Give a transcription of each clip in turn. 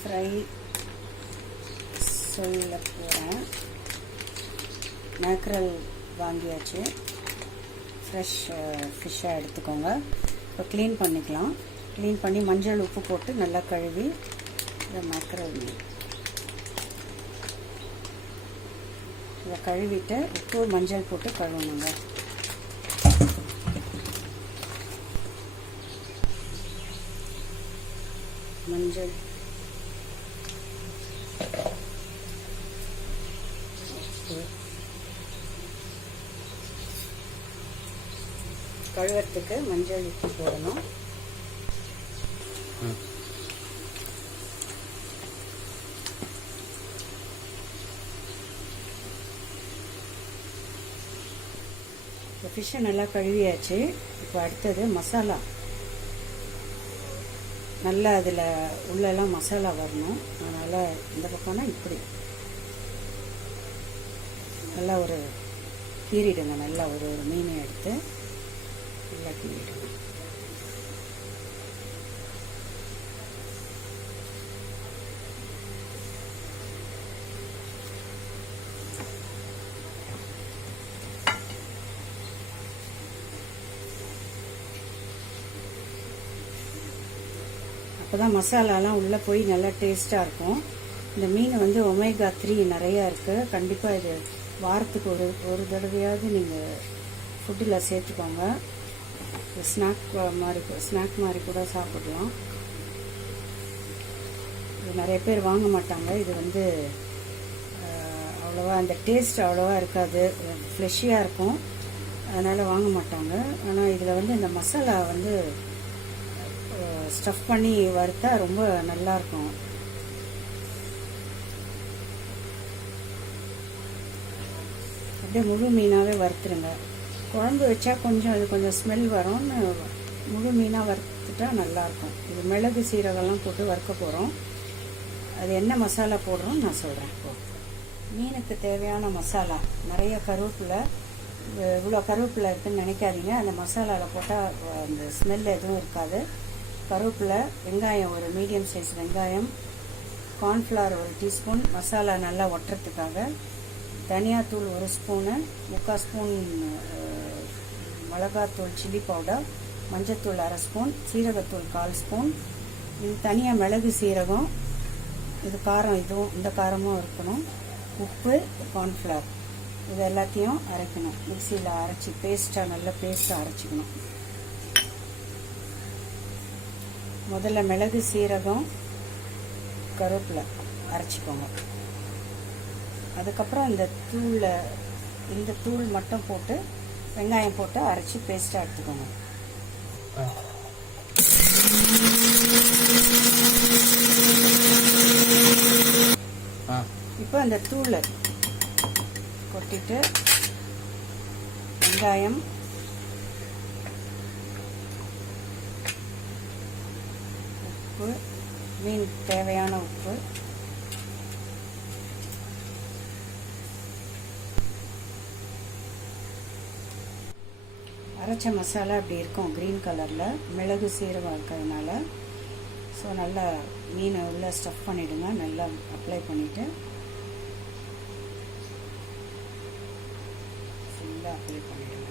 Fry சொல்ல போகிறேன். Mackerel வாங்கியாச்சு, ஃப்ரெஷ் ஃபிஷ்ஷாக எடுத்துக்கோங்க. இப்போ க்ளீன் பண்ணிக்கலாம். க்ளீன் பண்ணி மஞ்சள் உப்பு போட்டு நல்லா கழுவி இந்த மேக்ரல் இதை கழுவிட்டு உப்பு மஞ்சள் போட்டு கழுவணுங்க. மஞ்சள் கழுவத்துக்கு மஞ்சள் உப்பு போடணும். இப்போ ஃபிஷ்ஷை நல்லா கழுவியாச்சு. இப்போ அடுத்தது மசாலா. நல்லா அதில் உள்ளெல்லாம் மசாலா வரணும். அதனால் இந்த பக்கம்னா இப்படி நல்லா ஒரு கீறிடுங்க. நல்லா ஒரு மீனை எடுத்து நல்லா கீறிடுங்க. அப்போ தான் மசாலாலாம் உள்ளே போய் நல்லா டேஸ்ட்டாக இருக்கும். இந்த மீன் வந்து ஒமேகா 3 நிறையா இருக்குது. கண்டிப்பாக இது வாரத்துக்கு ஒரு தடவையாவது நீங்கள் ஃபுட்டில் சேர்த்துக்கோங்க. ஸ்நாக் மாதிரி கூட சாப்பிடலாம். இது நிறைய பேர் வாங்க மாட்டாங்க. இது வந்து அவ்வளோவா அந்த டேஸ்ட் அவ்வளோவா இருக்காது, ஃப்ளெஷ்ஷியாக இருக்கும், அதனால் வாங்க மாட்டாங்க. ஆனால் இதில் வந்து இந்த மசாலா வந்து ஸ்டஃப் பண்ணி வறுத்தா ரொம்ப நல்லாயிருக்கும். அப்படியே முழு மீனாகவே வறுத்துருங்க. குழம்பு வச்சா அது கொஞ்சம் ஸ்மெல் வரும்னு முழு மீனாக வறுத்துட்டா நல்லாயிருக்கும். இது மிளகு சீரகம்லாம் போட்டு வறுக்க போகிறோம். அது என்ன மசாலா போடுறோம்னு நான் சொல்கிறேன். இப்போ மீனுக்கு தேவையான மசாலா நிறைய கருவேப்பிலை, இவ்வளோ கருவேப்பிலை இருக்குதுன்னு நினைக்காதீங்க. அந்த மசாலாவில் போட்டால் அந்த ஸ்மெல் எதுவும் இருக்காது. கருவேப்பிலை, வெங்காயம் ஒரு மீடியம் சைஸ் வெங்காயம், கார்ன்ஃப்ளவர் 1 டீஸ்பூன் மசாலா நல்லா ஒட்டுறதுக்காக, தனியாத்தூள் 1 ஸ்பூனு, 3/4 ஸ்பூன் மிளகாத்தூள் சில்லி பவுடர், மஞ்சத்தூள் 1/2 ஸ்பூன், சீரகத்தூள் 1/4 ஸ்பூன். இது தனியாக மிளகு சீரகம், இது காரம், இதுவும் இந்த காரமும் இருக்கணும். உப்பு, கார்ன்ஃப்ளவர், இது எல்லாத்தையும் அரைக்கணும். மிக்சியில் அரைச்சி பேஸ்ட்டாக நல்ல பேஸ்ட்டாக அரைச்சிக்கணும். முதல்ல மிளகு சீரகம் கருவேப்பிலை அரைச்சிக்கோங்க. அதுக்கப்புறம் இந்த தூள் மட்டும் போட்டு வெங்காயம் போட்டு அரைச்சி பேஸ்ட்டாக எடுத்துக்கோங்க. இப்போ அந்த தூளை கொட்டிட்டு வெங்காயம், உப்பு, மீன் தேவையான உப்பு, அரைச்ச மசாலா அப்படி இருக்கும் க்ரீன் கலரில், மிளகு சீரகம் இருக்கிறதுனால. ஸோ நல்லா மீனை உள்ள ஸ்டஃப் பண்ணிவிடுங்க. நல்லா அப்ளை பண்ணிவிட்டு ஃபுல்லாக அப்ளை பண்ணிவிடுங்க.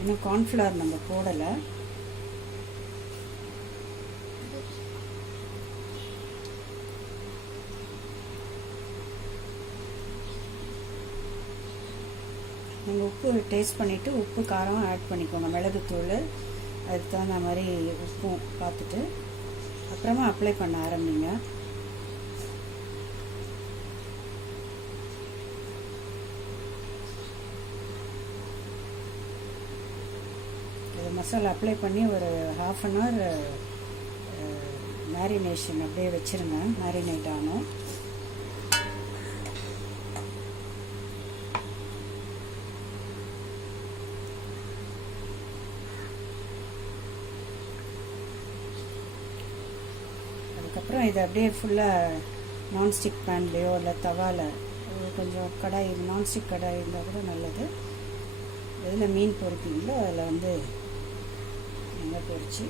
இன்னும் கார்ன்ஃப்ளவர் நம்ம போடலை. நீங்கள் உப்பு டேஸ்ட் பண்ணிவிட்டு உப்பு காரம் ஆட் பண்ணிக்கோங்க. மிளகுத்தூள் அதுக்கு தகுந்த மாதிரி உப்பும் பார்த்துட்டு அப்புறமா அப்ளை பண்ண ஆரம்பிங்க. இது மசாலா அப்ளை பண்ணி ஒரு 1/2 அன் ஹவர் மேரினேஷன் அப்படியே வச்சுருங்க. மேரினேட் ஆகணும். அதுக்கப்புறம் இதை அப்படியே ஃபுல்லாக நான்ஸ்டிக் பேன்லேயோ இல்லை தவாவில் கொஞ்சம் கடாய், நான்ஸ்டிக் கடாய் இருந்தால் கூட நல்லது, இதில் மீன் பொரிப்பீங்களோ அதில் வந்து நல்லா பொரிச்சு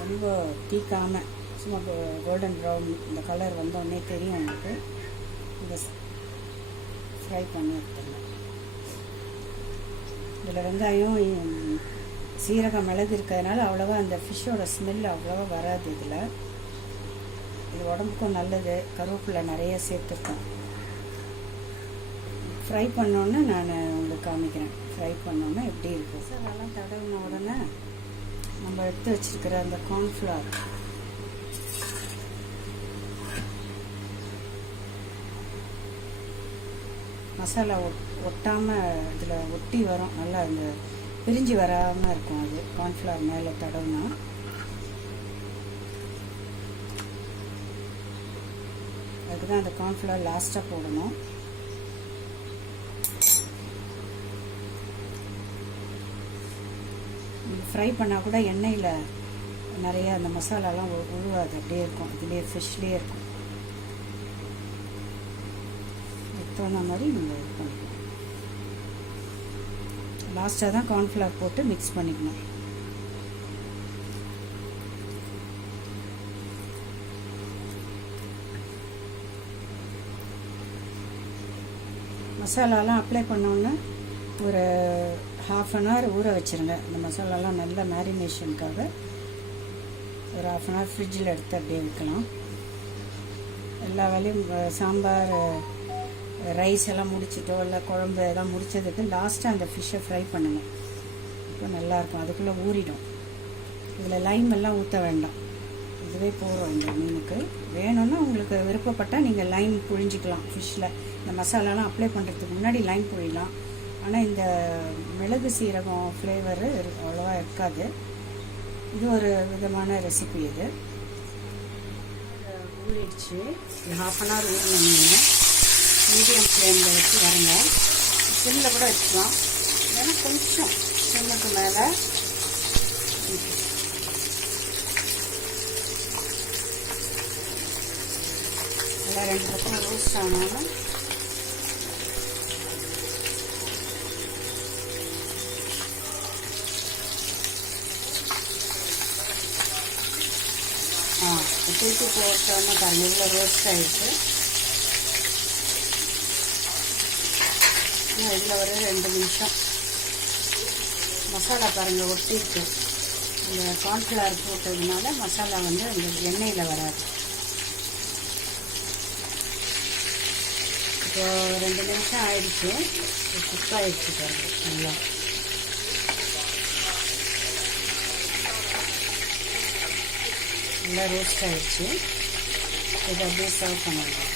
ரொம்ப தீக்காமல் சும்மா கோல்டன் ப்ரௌன் இந்த கலர் வந்தோடனே தெரியும் உங்களுக்கு. இந்த ஃப்ரை பண்ணி எடுத்துங்க. இதில் வெங்காயம் சீரகம் மிளகு இருக்கிறதுனால அவ்வளோவா அந்த ஃபிஷ்ஷோட ஸ்மெல் அவ்வளோவா வராது. இதில் இது உடம்புக்கும் நல்லது. கருவேப்பிலை நிறைய சேர்த்துருக்கோம். ஃப்ரை பண்ணோன்னே நான் உங்களுக்கு காமிக்கிறேன். ஃப்ரை பண்ணோன்னே எப்படி இருக்கும். அதெல்லாம் தடவின உடனே நம்ம எடுத்து வச்சுருக்கிற அந்த கார்ன்ஃப்ளவர் மசாலா ஒட்டாமல் இதில் ஒட்டி வரும். நல்லா இந்த பிரிஞ்சு வராமல் இருக்கும். அது கார்ன்ஃப்ளவர் மேலே தடவுனா அதுக்கு தான் அந்த கார்ன்ஃப்ளவர் லாஸ்ட்டாக போடணும். ஃப்ரை பண்ணால் கூட எண்ணெயில் நிறைய அந்த மசாலாலாம் உழுவாது. அப்படியே இருக்கும். இதுலேயே ஃபிஷ்லேயே இருக்கும். தோணுன மாதிரி நீங்கள் இது பண்ணிக்கலாம். லாஸ்ட்டாக தான் கார்ன்ஃப்ளவர் போட்டு மிக்ஸ் பண்ணிக்கணும். மசாலாலாம் அப்ளை பண்ணோன்னே ஒரு ½ அன் ஹவர் ஊற வச்சுருங்க. இந்த மசாலாலாம் நல்ல மேரினேஷனுக்காக ஒரு ½ அன் ஹவர் ஃப்ரிட்ஜில் எடுத்து அப்படியே வைக்கலாம். எல்லா வேலையும் சாம்பார் ரைஸ் எல்லாம் முடிச்சிட்டோ இல்லை குழம்பு எல்லாம் முடித்ததுக்கு லாஸ்ட்டாக அந்த ஃபிஷ்ஷை ஃப்ரை பண்ணுங்கள். இப்போ நல்லாயிருக்கும். அதுக்குள்ளே ஊறிடும். இதில் லைம் எல்லாம் ஊற்ற வேண்டாம். இதுவே போகிறோம் இந்த மீனுக்கு. வேணும்னா உங்களுக்கு விருப்பப்பட்டால் நீங்கள் லைம் புழிஞ்சிக்கலாம். ஃபிஷ்ஷில் இந்த மசாலாலாம் அப்ளை பண்ணுறதுக்கு முன்னாடி லைம் புழியலாம். ஆனால் இந்த மிளகு சீரகம் ஃப்ளேவரு அவ்வளோவா இருக்காது. இது ஒரு விதமான ரெசிபி. இது ஊறிடுச்சு. இது ½ அன் ஹவர் ஊறினீங்க. மீடியம் ஃப்ளேமில் வச்சு வரங்க. சிம்மில் கூட வச்சுக்கலாம். ஏன்னா கொஞ்சம் சிம்முக்கு மேலே நல்லா 2 பக்கம் ரோஸ்ட் ஆனாலும் தூக்கி போட்டோன்னா பாருங்கள் இவ்வளோ ரோஸ்ட் ஆகிடுச்சு. இதில் ஒரு 2 நிமிஷம் மசாலா பாருங்கள் ஒட்டிருக்கு. இந்த கார்ன்ஃப்ளவர் போட்டதுனால மசாலா வந்து அந்த எண்ணெயில் வராது. இப்போ 2 நிமிஷம் ஆயிடுச்சு. குக் ஆகிடுச்சு பாருங்கள். நல்லா ரோஸ்ட் ஆகிடுச்சு. இதை அப்படியே சர்வ் பண்ணலாம்.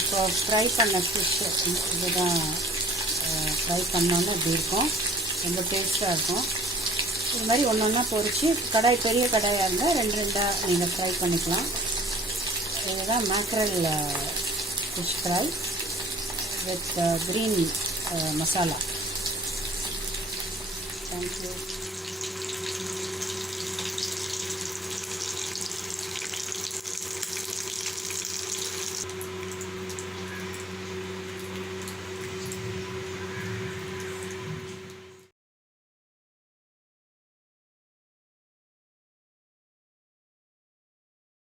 இப்போ ஃப்ரை பண்ண ஃபிஷ்ஷு இதுதான் ஃப்ரை பண்ணோன்னு இப்படி இருக்கும். ரொம்ப டேஸ்ட்டாக இருக்கும். இது மாதிரி ஒன்று ஒன்றா பொரிச்சு கடாய் பெரிய கடாயாக இருந்தால் 2 நீங்கள் ஃப்ரை பண்ணிக்கலாம். இதுதான் mackerel fish fry with green masala. Thank you.